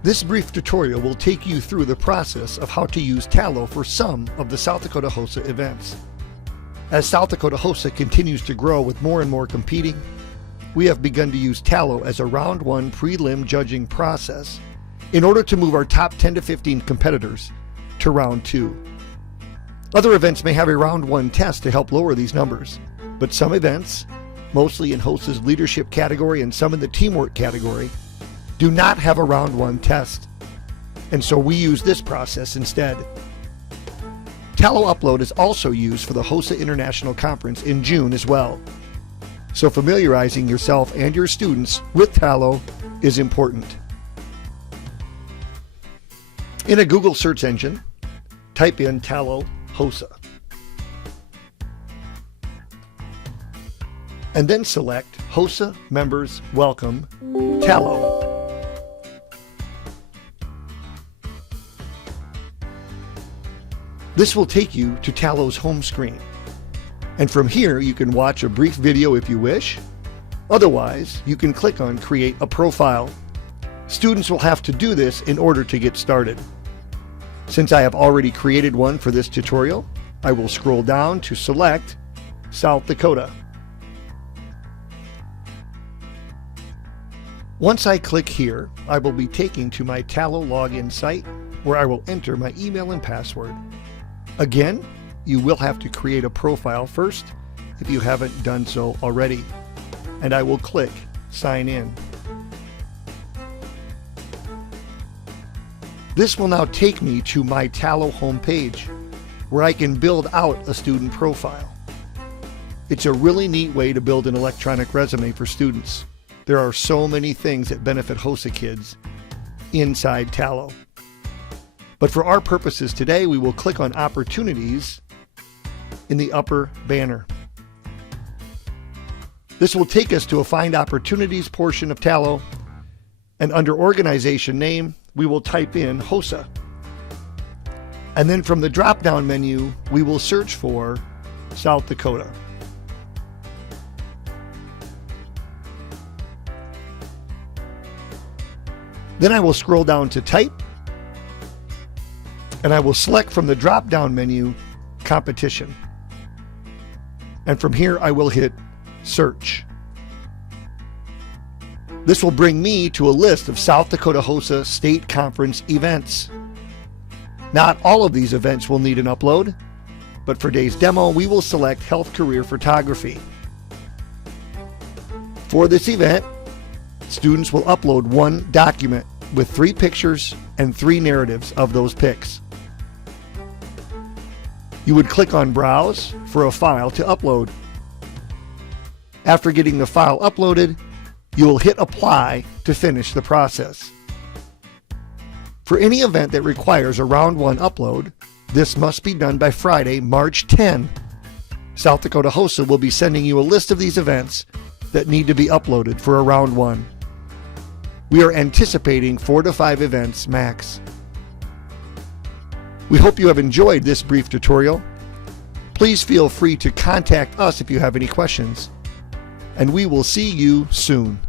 This brief tutorial will take you through the process of how to use TALLO for some of the South Dakota HOSA events. As South Dakota HOSA continues to grow with more and more competing, we have begun to use TALLO as a round one prelim judging process in order to move our top 10 to 15 competitors to round two. Other events may have a round one test to help lower these numbers, but some events, mostly in HOSA's leadership category and some in the teamwork category, do not have a round one test, and so we use this process instead. TALLO Upload is also used for the HOSA International Conference in June as well, so familiarizing yourself and your students with TALLO is important. In a Google search engine, type in TALLO HOSA, and then select HOSA Members Welcome TALLO. This will take you to TALLO's home screen, and from here you can watch a brief video if you wish. Otherwise, you can click on Create a Profile. Students will have to do this in order to get started. Since I have already created one for this tutorial, I will scroll down to select South Dakota. Once I click here, I will be taken to my TALLO login site where I will enter my email and password. Again, you will have to create a profile first if you haven't done so already, and I will click Sign In. This will now take me to my TALLO homepage where I can build out a student profile. It's a really neat way to build an electronic resume for students. There are so many things that benefit HOSA kids inside TALLO. But for our purposes today, we will click on Opportunities in the upper banner. This will take us to a Find Opportunities portion of TALLO, and under Organization Name, we will type in HOSA. And then from the drop-down menu, we will search for South Dakota. Then I will scroll down to Type, and I will select from the drop-down menu Competition. And from here I will hit Search. This will bring me to a list of South Dakota HOSA State Conference events. Not all of these events will need an upload, but for today's demo we will select Health Career Photography. For this event, students will upload one document with 3 pictures and 3 narratives of those pics. You would click on Browse for a file to upload. After getting the file uploaded, you will hit Apply to finish the process. For any event that requires a round one upload, this must be done by Friday, March 10. South Dakota HOSA will be sending you a list of these events that need to be uploaded for a round one. We are anticipating 4 to 5 events max. We hope you have enjoyed this brief tutorial. Please feel free to contact us if you have any questions, and we will see you soon.